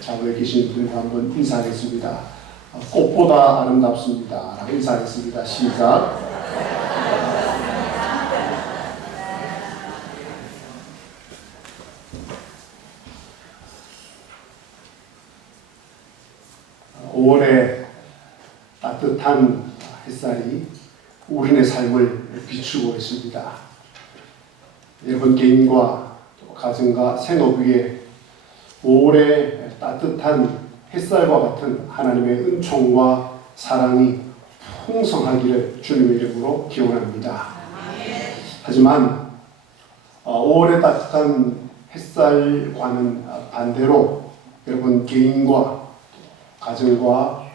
자리에 계신 분들과 한번 인사하겠습니다. 꽃보다 아름답습니다. 라고 인사하겠습니다. 시작. (5월의) 따뜻한 햇살이 우리네 삶을 비추고 있습니다. 여러분 개인과 가정과 생업 위에 5월의 따뜻한 햇살과 같은 하나님의 은총과 사랑이 풍성하기를 주님의 이름으로 기원합니다. 하지만 5월의 따뜻한 햇살과는 반대로 여러분 개인과 가정과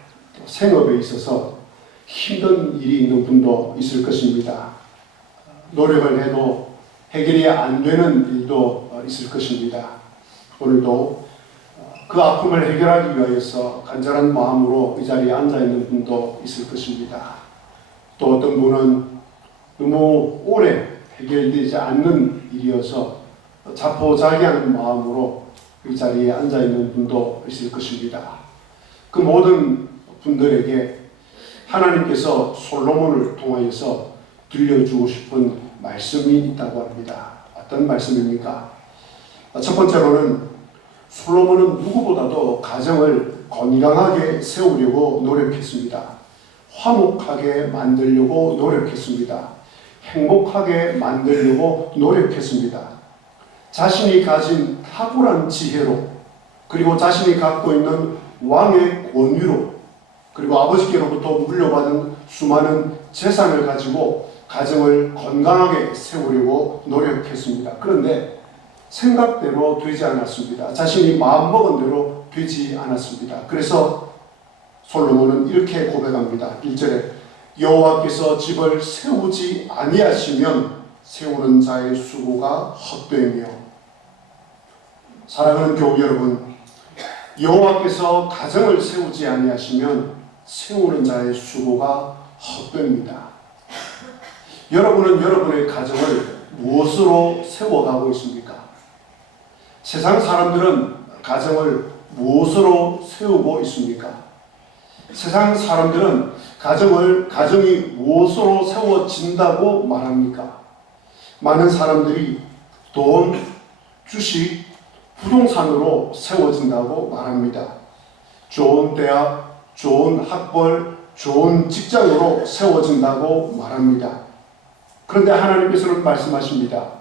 생업에 있어서 힘든 일이 있는 분도 있을 것입니다. 노력을 해도 해결이 안 되는 일도 있을 것입니다. 오늘도 그 아픔을 해결하기 위해서 간절한 마음으로 이 자리에 앉아있는 분도 있을 것입니다. 또 어떤 분은 너무 오래 해결되지 않는 일이어서 자포자기하는 마음으로 이 자리에 앉아있는 분도 있을 것입니다. 그 모든 분들에게 하나님께서 솔로몬을 통하여서 들려주고 싶은 말씀이 있다고 합니다. 어떤 말씀입니까? 첫 번째로는 솔로몬은 누구보다도 가정을 건강하게 세우려고 노력했습니다. 화목하게 만들려고 노력했습니다. 행복하게 만들려고 노력했습니다. 자신이 가진 탁월한 지혜로, 그리고 자신이 갖고 있는 왕의 권위로, 그리고 아버지께로부터 물려받은 수많은 재산을 가지고 가정을 건강하게 세우려고 노력했습니다. 그런데 생각대로 되지 않았습니다. 자신이 마음먹은 대로 되지 않았습니다. 그래서 솔로몬은 이렇게 고백합니다. 1절에 여호와께서 집을 세우지 아니하시면 세우는 자의 수고가 헛되며. 사랑하는 교우 여러분, 여호와께서 가정을 세우지 아니하시면 세우는 자의 수고가 헛됩니다. 여러분은 여러분의 가정을 무엇으로 세워가고 있습니까? 세상 사람들은 가정을 무엇으로 세우고 있습니까? 세상 사람들은 가정이 무엇으로 세워진다고 말합니까? 많은 사람들이 돈, 주식, 부동산으로 세워진다고 말합니다. 좋은 대학, 좋은 학벌, 좋은 직장으로 세워진다고 말합니다. 그런데 하나님께서는 말씀하십니다.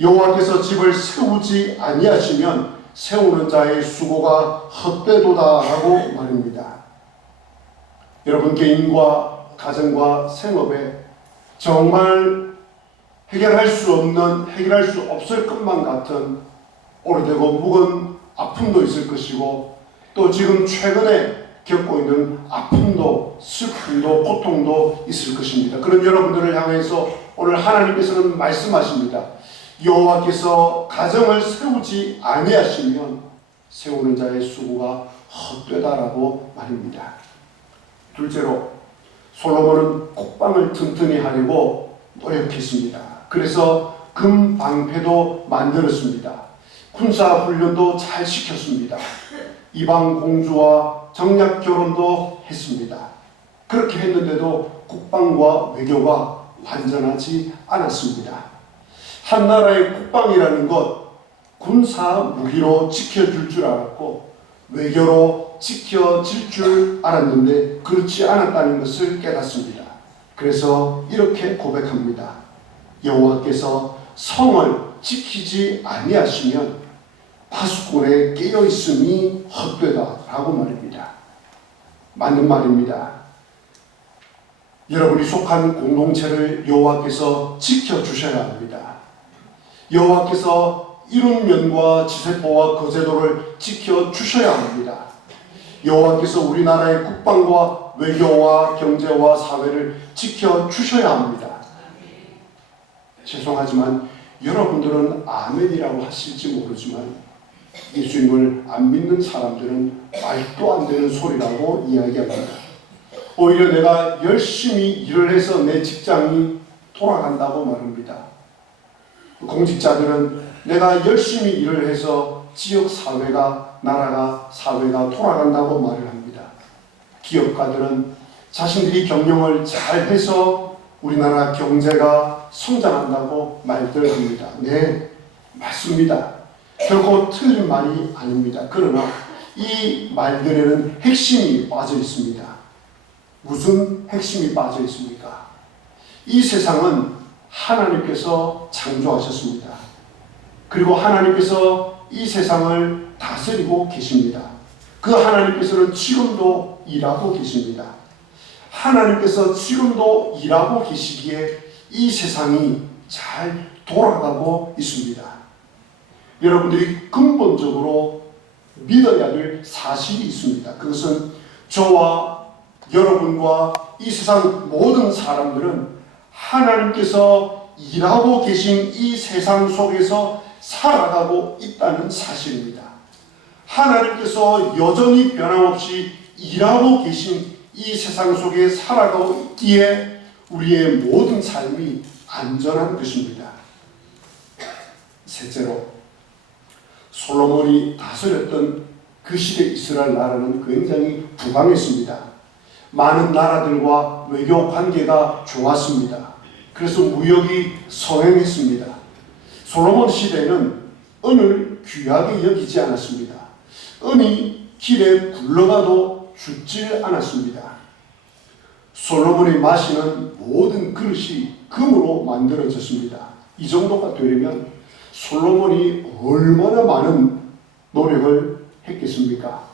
여호와께서 집을 세우지 아니하시면 세우는 자의 수고가 헛되도다라고 말입니다. 여러분 개인과 가정과 생업에 정말 해결할 수 없을 것만 같은 오래되고 묵은 아픔도 있을 것이고, 또 지금 최근에 겪고 있는 아픔도 슬픔도 고통도 있을 것입니다. 그런 여러분들을 향해서 오늘 하나님께서는 말씀하십니다. 여호와께서 가정을 세우지 아니하시면 세우는 자의 수고가 헛되다라고 말입니다. 둘째로 솔로몬은 국방을 튼튼히 하려고 노력했습니다. 그래서 금방패도 만들었습니다. 군사훈련도 잘 시켰습니다. 이방 공주와 정략 결혼도 했습니다. 그렇게 했는데도 국방과 외교가 완전하지 않았습니다. 한 나라의 국방이라는 것, 군사 무기로 지켜줄 줄 알았고 외교로 지켜질 줄 알았는데 그렇지 않았다는 것을 깨닫습니다. 그래서 이렇게 고백합니다. 여호와께서 성을 지키지 아니하시면 파수꾼에 깨어있음이 헛되다라고 말입니다. 맞는 말입니다. 여러분이 속한 공동체를 여호와께서 지켜주셔야 합니다. 여호와께서 이룬 면과 지세포와 거제도를 지켜주셔야 합니다. 여호와께서 우리나라의 국방과 외교와 경제와 사회를 지켜주셔야 합니다. 죄송하지만 여러분들은 아멘이라고 하실지 모르지만 예수님을 안 믿는 사람들은 말도 안 되는 소리라고 이야기합니다. 오히려 내가 열심히 일을 해서 내 직장이 돌아간다고 말합니다. 공직자들은 내가 열심히 일을 해서 지역 사회가, 나라가, 사회가 돌아간다고 말을 합니다. 기업가들은 자신들이 경영을 잘해서 우리나라 경제가 성장한다고 말들 합니다. 네, 맞습니다. 결코 틀린 말이 아닙니다. 그러나 이 말들에는 핵심이 빠져 있습니다. 무슨 핵심이 빠져 있습니까? 이 세상은 하나님께서 창조하셨습니다. 그리고 하나님께서 이 세상을 다스리고 계십니다. 그 하나님께서는 지금도 일하고 계십니다. 하나님께서 지금도 일하고 계시기에 이 세상이 잘 돌아가고 있습니다. 여러분들이 근본적으로 믿어야 될 사실이 있습니다. 그것은 저와 여러분과 이 세상 모든 사람들은 하나님께서 일하고 계신 이 세상 속에서 살아가고 있다는 사실입니다. 하나님께서 여전히 변함없이 일하고 계신 이 세상 속에 살아가고 있기에 우리의 모든 삶이 안전한 것입니다. 셋째로, 솔로몬이 다스렸던 그 시대 이스라엘 나라는 굉장히 부강했습니다. 많은 나라들과 외교 관계가 좋았습니다. 그래서 무역이 성행했습니다. 솔로몬 시대는 은을 귀하게 여기지 않았습니다. 은이 길에 굴러가도 죽질 않았습니다. 솔로몬이 마시는 모든 그릇이 금으로 만들어졌습니다. 이 정도가 되려면 솔로몬이 얼마나 많은 노력을 했겠습니까?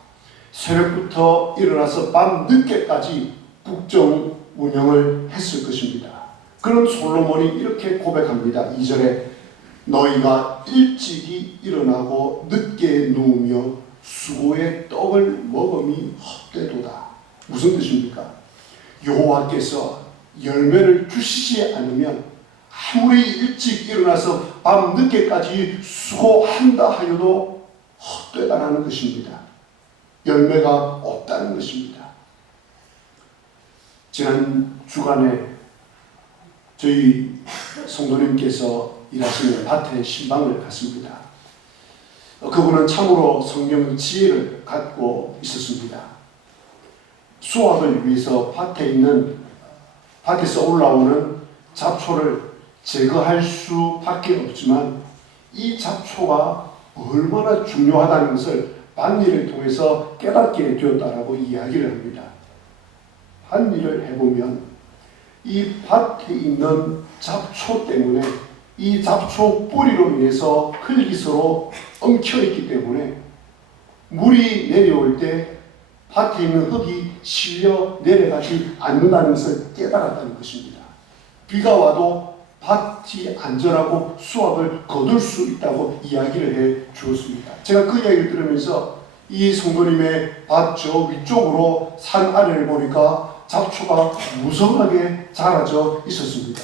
새벽부터 일어나서 밤 늦게까지 국정 운영을 했을 것입니다. 그런 솔로몬이 이렇게 고백합니다. 2절에 너희가 일찍이 일어나고 늦게 누우며 수고의 떡을 먹음이 헛되도다. 무슨 뜻입니까? 여호와께서 열매를 주시지 않으면 아무리 일찍 일어나서 밤 늦게까지 수고한다 하여도 헛되다라는 것입니다. 열매가 없다는 것입니다. 지난 주간에 저희 성도님께서 일하시는 밭에 신방을 갔습니다. 그분은 참으로 성경 지혜를 갖고 있었습니다. 수확을 위해서 밭에서 올라오는 잡초를 제거할 수밖에 없지만 이 잡초가 얼마나 중요하다는 것을 밭일을 통해서 깨닫게 되었다라고 이야기를 합니다. 밭일을 해보면 이 밭에 있는 잡초 때문에 이 잡초 뿌리로 인해서 흙이 서로 엉켜있기 때문에 물이 내려올 때 밭에 있는 흙이 실려 내려가지 않는다는 것을 깨달았다는 것입니다. 비가 와도 밭이 안전하고 수확을 거둘 수 있다고 이야기를 해 주었습니다. 제가 그 이야기를 들으면서 이 성도님의 밭 저 위쪽으로 산 아래를 보니까 잡초가 무성하게 자라져 있었습니다.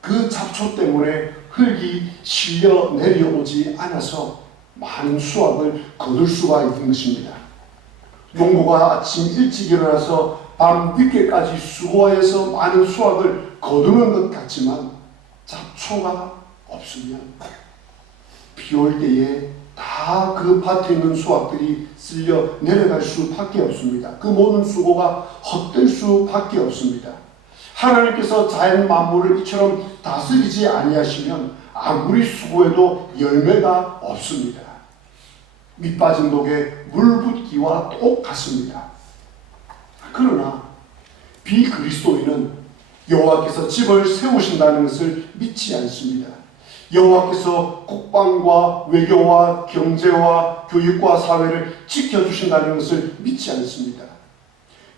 그 잡초 때문에 흙이 실려 내려오지 않아서 많은 수확을 거둘 수가 있는 것입니다. 농부가 아침 일찍 일어나서 밤 늦게까지 수고하여서 많은 수확을 거두는 것 같지만 잡초가 없으면 비 올 때에 다 그 밭에 있는 수확들이 쓸려 내려갈 수밖에 없습니다. 그 모든 수고가 헛될 수밖에 없습니다. 하나님께서 자연 만물을 이처럼 다스리지 아니하시면 아무리 수고해도 열매가 없습니다. 밑 빠진 독에 물 붓기와 똑같습니다. 그러나 비그리스도인은 여호와께서 집을 세우신다는 것을 믿지 않습니다. 여호와께서 국방과 외교와 경제와 교육과 사회를 지켜주신다는 것을 믿지 않습니다.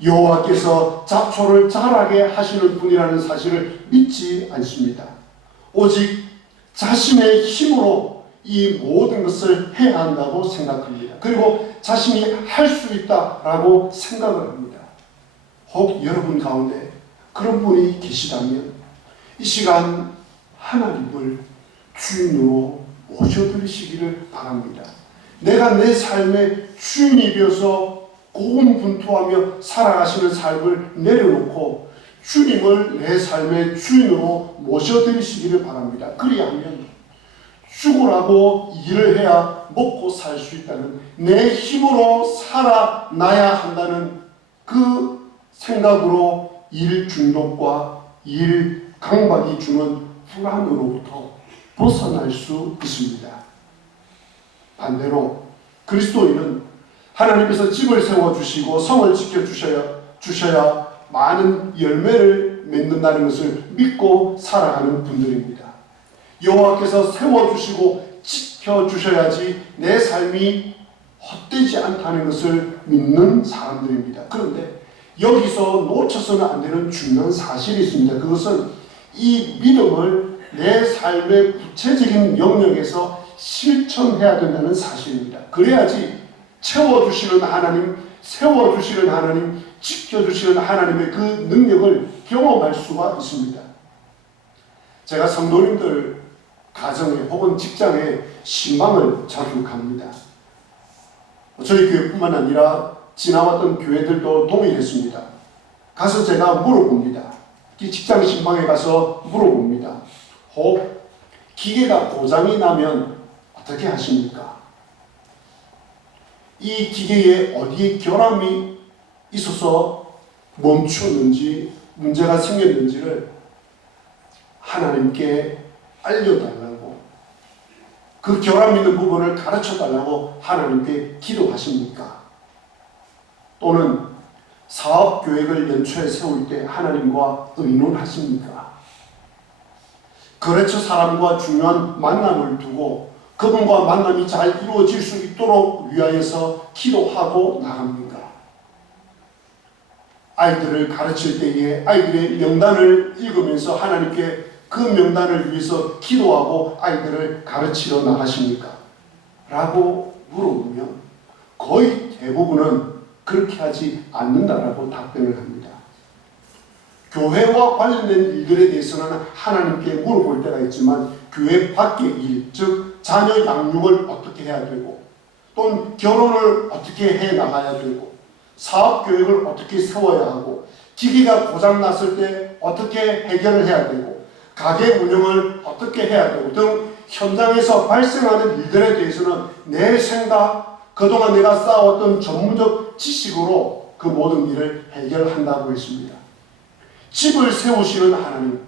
여호와께서 잡초를 자라게 하시는 분이라는 사실을 믿지 않습니다. 오직 자신의 힘으로 이 모든 것을 해야 한다고 생각합니다. 그리고 자신이 할 수 있다라고 생각을 합니다. 혹 여러분 가운데 그런 분이 계시다면 이 시간 하나님을 주인으로 모셔드리시기를 바랍니다. 내가 내 삶의 주인이 되어서 고군분투하며 살아가시는 삶을 내려놓고 주님을 내 삶의 주인으로 모셔드리시기를 바랍니다. 그리하면 죽으라고 일을 해야 먹고 살 수 있다는, 내 힘으로 살아나야 한다는 그 생각으로 일 중독과 일 강박이 주는 불안으로부터 벗어날 수 있습니다. 반대로 그리스도인은 하나님께서 집을 세워주시고 성을 지켜주셔야 많은 열매를 맺는다는 것을 믿고 살아가는 분들입니다. 여호와께서 세워주시고 지켜주셔야지 내 삶이 헛되지 않다는 것을 믿는 사람들입니다. 그런데 여기서 놓쳐서는 안 되는 중요한 사실이 있습니다. 그것은 이 믿음을 내 삶의 구체적인 영역에서 실천해야 된다는 사실입니다. 그래야지 채워주시는 하나님, 세워주시는 하나님, 지켜주시는 하나님의 그 능력을 경험할 수가 있습니다. 제가 성도님들 가정에 혹은 직장에 신방을 자주 갑니다. 저희 교회뿐만 아니라 지나왔던 교회들도 동일했습니다. 가서 제가 물어봅니다. 직장 신방에 가서 물어봅니다. 혹 기계가 고장이 나면 어떻게 하십니까? 이 기계에 어디에 결함이 있어서 멈추었는지 문제가 생겼는지를 하나님께 알려달라고, 그 결함 있는 부분을 가르쳐달라고 하나님께 기도하십니까? 또는 사업계획을 연초에 세울 때 하나님과 의논하십니까? 거래처 사람과 중요한 만남을 두고 그분과 만남이 잘 이루어질 수 있도록 위하여서 기도하고 나갑니까? 아이들을 가르칠 때에 아이들의 명단을 읽으면서 하나님께 그 명단을 위해서 기도하고 아이들을 가르치러 나가십니까? 라고 물어보면 거의 대부분은 그렇게 하지 않는다라고 답변을 합니다. 교회와 관련된 일들에 대해서는 하나님께 물어볼 때가 있지만 교회 밖의 일, 즉 자녀 양육을 어떻게 해야 되고 또는 결혼을 어떻게 해 나가야 되고 사업 계획을 어떻게 세워야 하고 기계가 고장났을 때 어떻게 해결을 해야 되고 가게 운영을 어떻게 해야 되고 등 현장에서 발생하는 일들에 대해서는 내 생각, 그동안 내가 쌓아왔던 전문적 지식으로 그 모든 일을 해결한다고 했습니다. 집을 세우시는 하나님,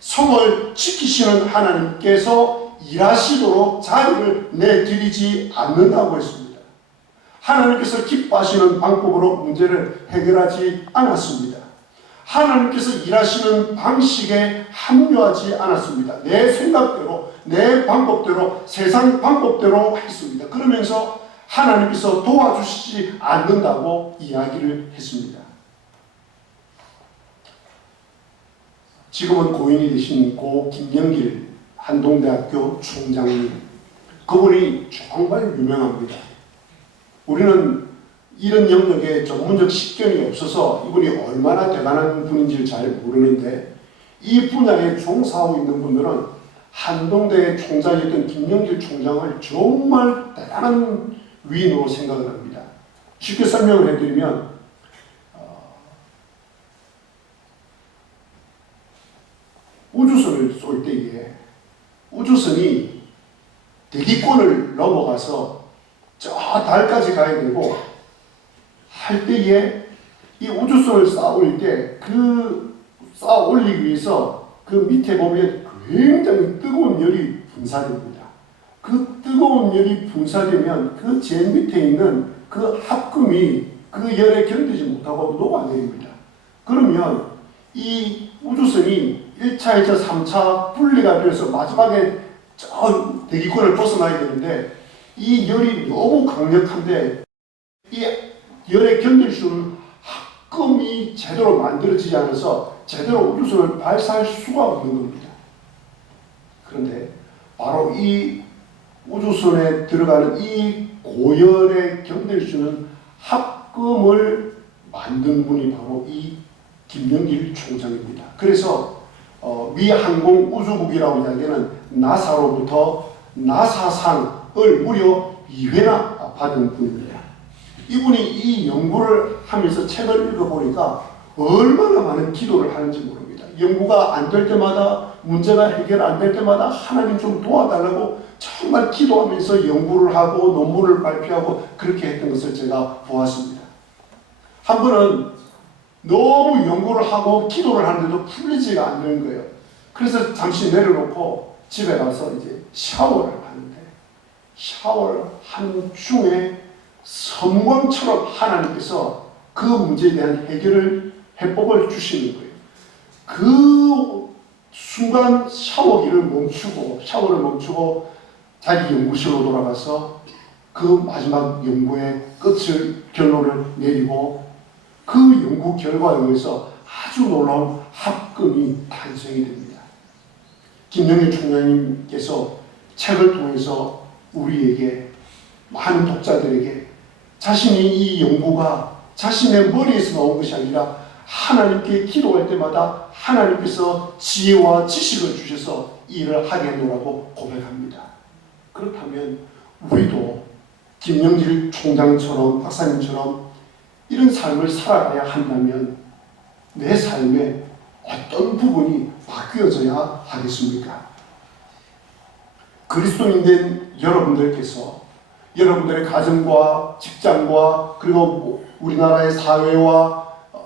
성을 지키시는 하나님께서 일하시도록 자유를 내드리지 않는다고 했습니다. 하나님께서 기뻐하시는 방법으로 문제를 해결하지 않았습니다. 하나님께서 일하시는 방식에 합류하지 않았습니다. 내 생각대로, 내 방법대로, 세상 방법대로 했습니다. 그러면서 하나님께서 도와주시지 않는다고 이야기를 했습니다. 지금은 고인이 되신 고 김영길 한동대학교 총장님, 그분이 정말 유명합니다. 우리는 이런 영역에 전문적 식견이 없어서 이분이 얼마나 대단한 분인지를 잘 모르는데 이 분야에 종사하고 있는 분들은 한동대 총장이었던 김영길 총장을 정말 대단한 위인으로 생각을 합니다. 쉽게 설명을 해드리면 우주선을 쏠 때에 우주선이 대기권을 넘어가서 저 달까지 가야 되고 할 때에 이 우주선을 쌓아 올릴 때 그 쌓아 올리기 위해서 그 밑에 보면 굉장히 뜨거운 열이 분사됩니다. 그 뜨거운 열이 분사되면 그 제일 밑에 있는 그 합금이 그 열에 견디지 못하고 녹아내립니다. 그러면 이 우주선이 1차, 2차, 3차 분리가 되어서 마지막에 저 대기권을 벗어나야 되는데 이 열이 너무 강력한데 이 열에 견딜 수 있는 합금이 제대로 만들어지지 않아서 제대로 우주선을 발사할 수가 없는 겁니다. 그런데 바로 이 우주선에 들어가는 이 고열에 견딜 수 있는 합금을 만든 분이 바로 이 김영길 총장입니다. 그래서 미 항공우주국이라고 이야기하는 나사로부터 나사상을 무려 2회나 받은 분입니다. 이분이 이 연구를 하면서 책을 읽어보니까 얼마나 많은 기도를 하는지 모릅니다. 연구가 안 될 때마다, 문제가 해결 안 될 때마다 하나님 좀 도와달라고 정말 기도하면서 연구를 하고 논문을 발표하고 그렇게 했던 것을 제가 보았습니다. 한 번은 너무 연구를 하고 기도를 하는데도 풀리지가 않는 거예요. 그래서 잠시 내려놓고 집에 가서 이제 샤워를 하는데, 샤워를 하는 중에 섬광처럼 하나님께서 그 문제에 대한 해법을 주시는 거예요. 그 순간 샤워를 멈추고 자기 연구실로 돌아가서 그 마지막 연구의 결론을 내리고 그 연구 결과에 의해서 아주 놀라운 합금이 탄생이 됩니다. 김영일 총장님께서 책을 통해서 우리에게, 많은 독자들에게 자신이 이 연구가 자신의 머리에서 나온 것이 아니라 하나님께 기도할 때마다 하나님께서 지혜와 지식을 주셔서 이 일을 하게 하노라고 고백합니다. 그렇다면 우리도 김영길 총장처럼, 박사님처럼 이런 삶을 살아가야 한다면 내 삶의 어떤 부분이 바뀌어져야 하겠습니까? 그리스도인된 여러분들께서 여러분들의 가정과 직장과 그리고 우리나라의 사회와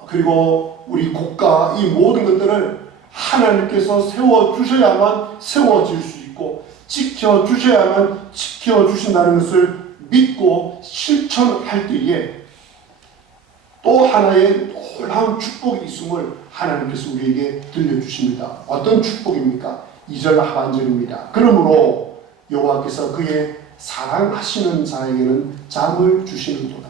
그리고 우리 국가, 이 모든 것들을 하나님께서 세워주셔야만 세워질 수 있고 지켜주셔야만 지켜주신다는 것을 믿고 실천할 때에 또 하나의 놀라운 축복이 있음을 하나님께서 우리에게 들려주십니다. 어떤 축복입니까? 2절 하반절입니다. 그러므로 여호와께서 그의 사랑하시는 자에게는 잠을 주시는도다.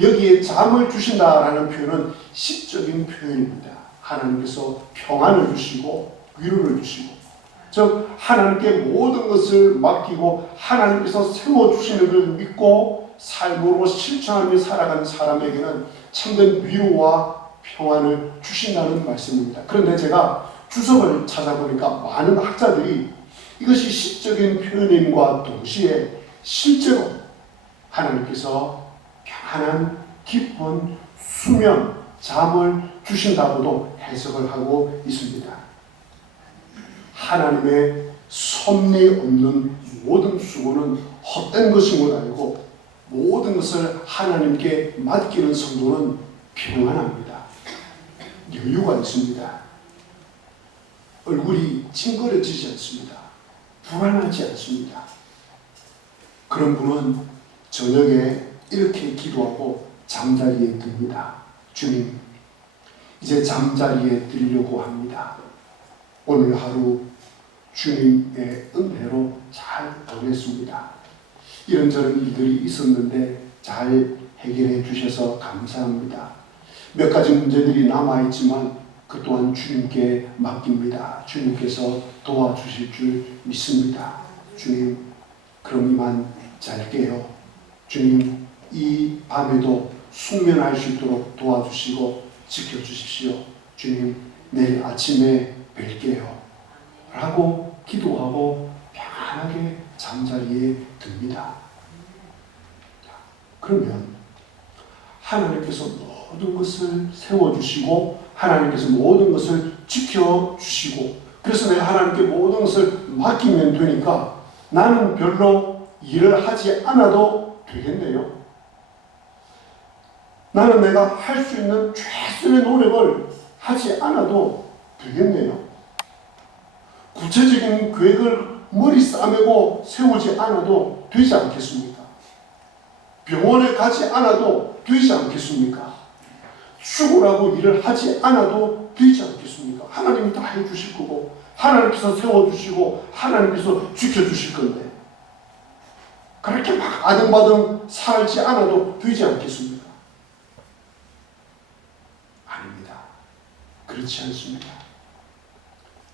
여기에 잠을 주신다라는 표현은 시적인 표현입니다. 하나님께서 평안을 주시고 위로를 주시고, 즉 하나님께 모든 것을 맡기고 하나님께서 세워주시는 것을 믿고 삶으로 실천하며 살아가는 사람에게는 참된 위로와 평안을 주신다는 말씀입니다. 그런데 제가 주석을 찾아보니까 많은 학자들이 이것이 시적인 표현임과 동시에 실제로 하나님께서 평안한 깊은 수면, 잠을 주신다고도 해석을 하고 있습니다. 하나님의 섭리 없는 모든 수고는 헛된 것인 걸 알고 모든 것을 하나님께 맡기는 성도는 평안합니다. 여유가 있습니다. 얼굴이 찡그려지지 않습니다. 불안하지 않습니다. 그런 분은 저녁에 이렇게 기도하고 잠자리에 듭니다. 주님, 이제 잠자리에 들려고 합니다. 오늘 하루 주님의 은혜로 잘 보냈습니다. 이런저런 일들이 있었는데 잘 해결해 주셔서 감사합니다. 몇 가지 문제들이 남아있지만 그 또한 주님께 맡깁니다. 주님께서 도와주실 줄 믿습니다. 주님, 그럼 이만 잘게요. 주님, 이 밤에도 숙면할 수 있도록 도와주시고 지켜주십시오. 주님, 내일 아침에 뵐게요. 라고 기도하고 편안하게 잠자리에 듭니다. 그러면 하나님께서 모든 것을 세워주시고 하나님께서 모든 것을 지켜주시고 그래서 내가 하나님께 모든 것을 맡기면 되니까 나는 별로 일을 하지 않아도 되겠네요. 나는 내가 할 수 있는 최선의 노력을 하지 않아도 되겠네요. 구체적인 계획을 머리 싸매고 세우지 않아도 되지 않겠습니까? 병원에 가지 않아도 되지 않겠습니까? 죽으라고 일을 하지 않아도 되지 않겠습니까? 하나님이 다 해주실 거고 하나님께서 세워주시고 하나님께서 지켜주실 건데 그렇게 막 아등바등 살지 않아도 되지 않겠습니까? 아닙니다. 그렇지 않습니다.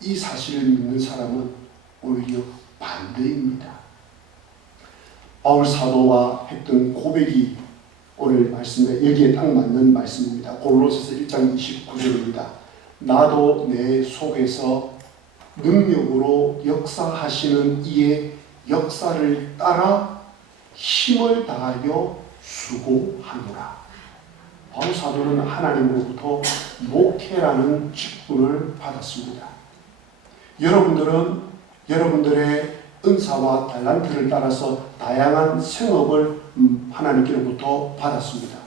이 사실을 믿는 사람은 오히려 반대입니다. 바울 사도가 했던 고백이 오늘 말씀에 여기에 딱 맞는 말씀입니다. 골로새서 1장 29절입니다. 나도 내 속에서 능력으로 역사하시는 이의 역사를 따라 힘을 다하여 수고하노라. 바울 사도는 하나님으로부터 목회라는 직분을 받았습니다. 여러분들은 여러분들의 은사와 달란트를 따라서 다양한 생업을 하나님께로부터 받았습니다.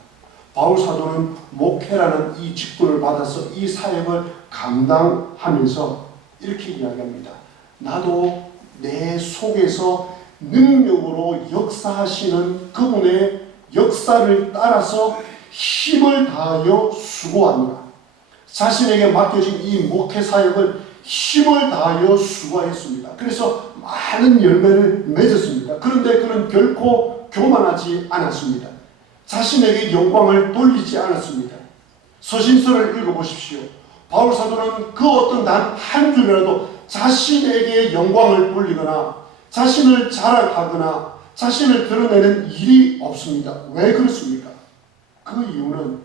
바울 사도는 목회라는 이 직분을 받아서 이 사역을 감당하면서 이렇게 이야기합니다. 나도 내 속에서 능력으로 역사하시는 그분의 역사를 따라서 힘을 다하여 수고하노라. 자신에게 맡겨진 이 목회 사역을 힘을 다하여 수고하였습니다. 그래서 많은 열매를 맺었습니다. 그런데 그는 결코 교만하지 않았습니다. 자신에게 영광을 돌리지 않았습니다. 서신서를 읽어보십시오. 바울 사도는 그 어떤 단 한 줄이라도 자신에게 영광을 돌리거나 자신을 자랑하거나 자신을 드러내는 일이 없습니다. 왜 그렇습니까? 그 이유는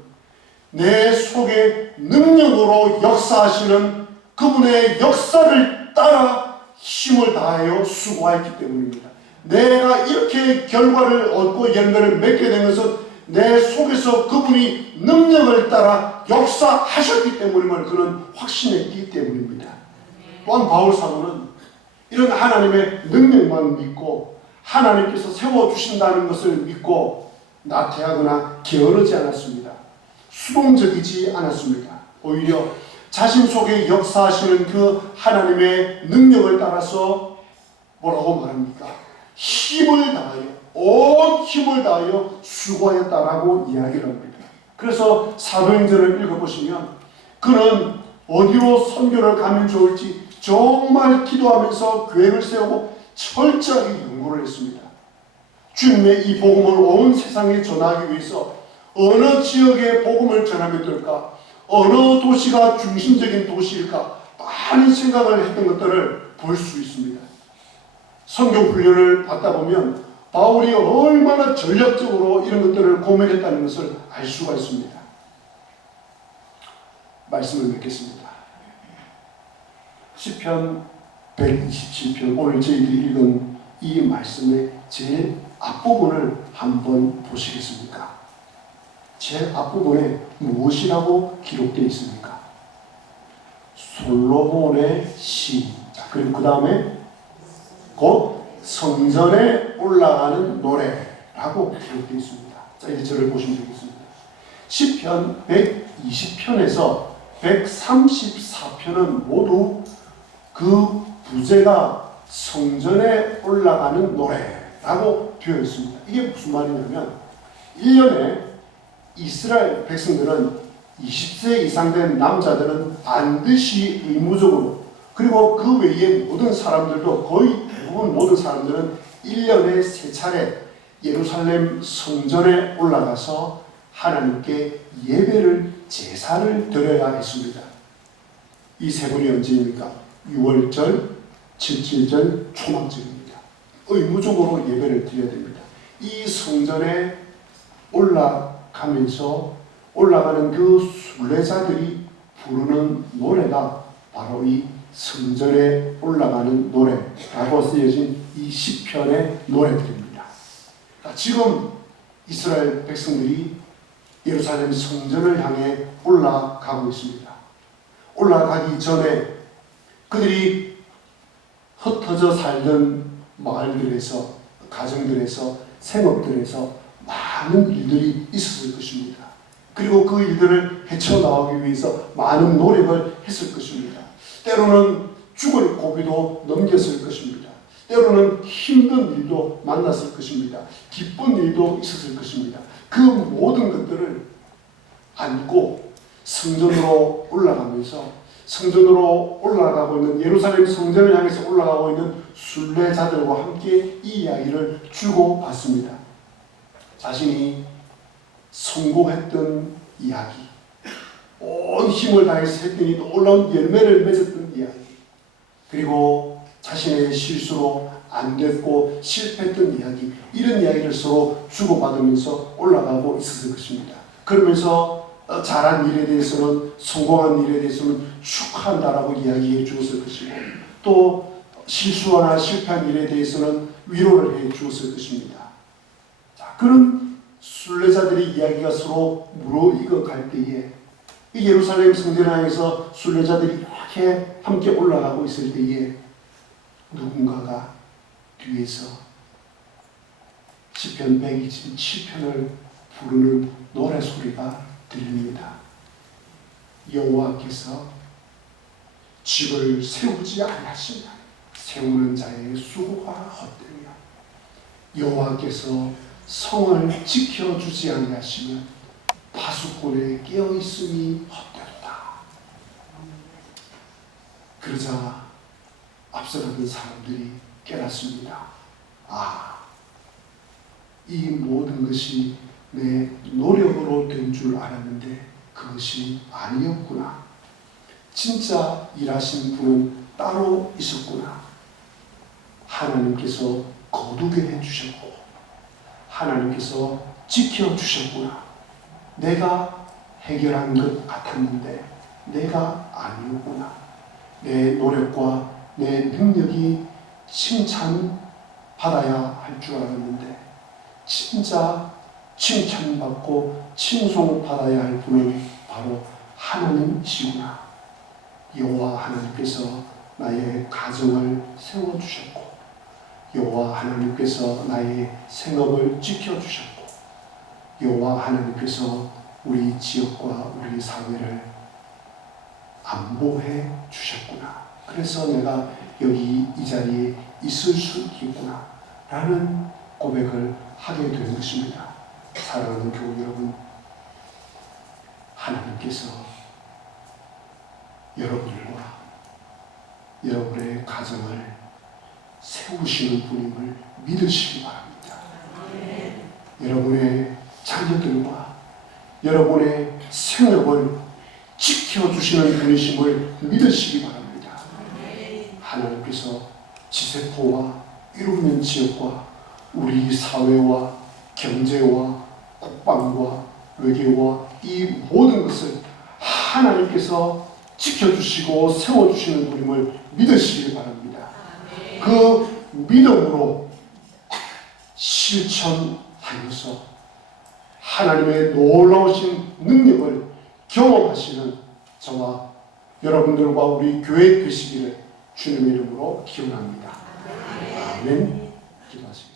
내 속에 능력으로 역사하시는 그분의 역사를 따라 힘을 다하여 수고하였기 때문입니다. 내가 이렇게 결과를 얻고 열매를 맺게 된 것은 내 속에서 그분이 능력을 따라 역사하셨기 때문임을 그는 확신했기 때문입니다. 또한 바울 사도는 이런 하나님의 능력만 믿고 하나님께서 세워주신다는 것을 믿고 나태하거나 게으르지 않았습니다. 수동적이지 않았습니다. 오히려 자신 속에 역사하시는 그 하나님의 능력을 따라서 뭐라고 말합니까? 힘을 다하여, 온 힘을 다하여 수고하였다라고 이야기를 합니다. 그래서 사도행전을 읽어보시면 그는 어디로 선교를 가면 좋을지 정말 기도하면서 계획을 세우고 철저하게 연구를 했습니다. 주님의 이 복음을 온 세상에 전하기 위해서 어느 지역에 복음을 전하면 될까? 어느 도시가 중심적인 도시일까? 많은 생각을 했던 것들을 볼 수 있습니다. 선교 훈련을 받다 보면 바울이 얼마나 전략적으로 이런 것들을 고민했다는 것을 알 수가 있습니다. 말씀을 맺겠습니다. 시편 127편, 오늘 저희들이 읽은 이 말씀의 제일 앞부분을 한번 보시겠습니까? 제일 앞부분에 무엇이라고 기록되어 있습니까? 솔로몬의 시. 그리고 그 다음에 곧 성전에 올라가는 노래라고 기록되어 있습니다. 자, 이제 저를 보시면 되겠습니다. 시편 120편에서 134편은 모두 그 부제가 성전에 올라가는 노래라고 되어 있습니다. 이게 무슨 말이냐면 1년에 이스라엘 백성들은 20세 이상 된 남자들은 반드시 의무적으로, 그리고 그 외에 모든 사람들도, 거의 대부분 모든 사람들은 1년에 3차례 예루살렘 성전에 올라가서 하나님께 예배를, 제사를 드려야 했습니다. 이 세 번이 언제입니까? 6월절, 7.7절, 초막절입니다. 의무적으로 예배를 드려야 됩니다. 이 성전에 올라가는 그 순례자들이 부르는 노래가 바로 이 성전에 올라가는 노래라고 쓰여진 이 시편의 노래들입니다. 지금 이스라엘 백성들이 예루살렘 성전을 향해 올라가고 있습니다. 올라가기 전에 그들이 흩어져 살던 마을들에서, 가정들에서, 생업들에서 많은 일들이 있었을 것입니다. 그리고 그 일들을 헤쳐나오기 위해서 많은 노력을 했을 것입니다. 때로는 죽을 고비도 넘겼을 것입니다. 때로는 힘든 일도 만났을 것입니다. 기쁜 일도 있었을 것입니다. 그 모든 것들을 안고 성전으로 올라가면서, 성전으로 올라가고 있는, 예루살렘 성전을 향해서 올라가고 있는 순례자들과 함께 이 이야기를 주고받습니다. 자신이 성공했던 이야기, 온 힘을 다해서 했더니 놀라운 열매를 맺었던 이야기, 그리고 자신의 실수로 안 됐고 실패했던 이야기, 이런 이야기를 서로 주고받으면서 올라가고 있었을 것입니다. 그러면서 잘한 일에 대해서는, 성공한 일에 대해서는 축하한다라고 이야기해 주었을 것이고, 또 실수하나 실패한 일에 대해서는 위로를 해 주었을 것입니다. 자, 그런 순례자들의 이야기가 서로 무르익어 갈 때에, 이 예루살렘 성전을 향해서 순례자들이 이렇게 함께 올라가고 있을 때에 누군가가 뒤에서 시편 127편을 부르는 노래소리가 들립니다. 여호와께서 집을 세우지 아니하시면 세우는 자의 수고가 헛되며 여호와께서 성을 지켜주지 아니하시면 파수꾼의 깨어있음이 헛되도다. 그러자 앞서가던 사람들이 깨닫습니다. 이 모든 것이 내 노력으로 된 줄 알았는데 그것이 아니었구나. 진짜 일하신 분은 따로 있었구나. 하나님께서 거두게 해주셨고 하나님께서 지켜주셨구나. 내가 해결한 것 같았는데 내가 아니었구나. 내 노력과 내 능력이 칭찬받아야 할 줄 알았는데 진짜 칭찬받고 칭송받아야 할 분은 바로 하나님이시구나. 여호와 하나님께서 나의 가정을 세워주셨고 여호와 하나님께서 나의 생업을 지켜주셨고 여호와 하나님께서 우리 지역과 우리 사회를 안보해 주셨구나. 그래서 내가 여기 이 자리에 있을 수 있구나 라는 고백을 하게 되는 것입니다. 사랑하는 교우 여러분, 하나님께서 여러분과 여러분의 가정을 세우시는 분임을 믿으시기 바랍니다. 여러분의 자녀들과 여러분의 생업을 지켜주시는 분이심을 믿으시기 바랍니다. 하나님께서 지세포와 이루면 지역과 우리 사회와 경제와 국방과 외교와 이 모든 것을 하나님께서 지켜주시고 세워주시는 분임을 믿으시기 바랍니다. 그 믿음으로 실천하여서 하나님의 놀라우신 능력을 경험하시는 저와 여러분들과 우리 교회 되시기를 주님의 이름으로 기원합니다. 아멘. 기도하십니다.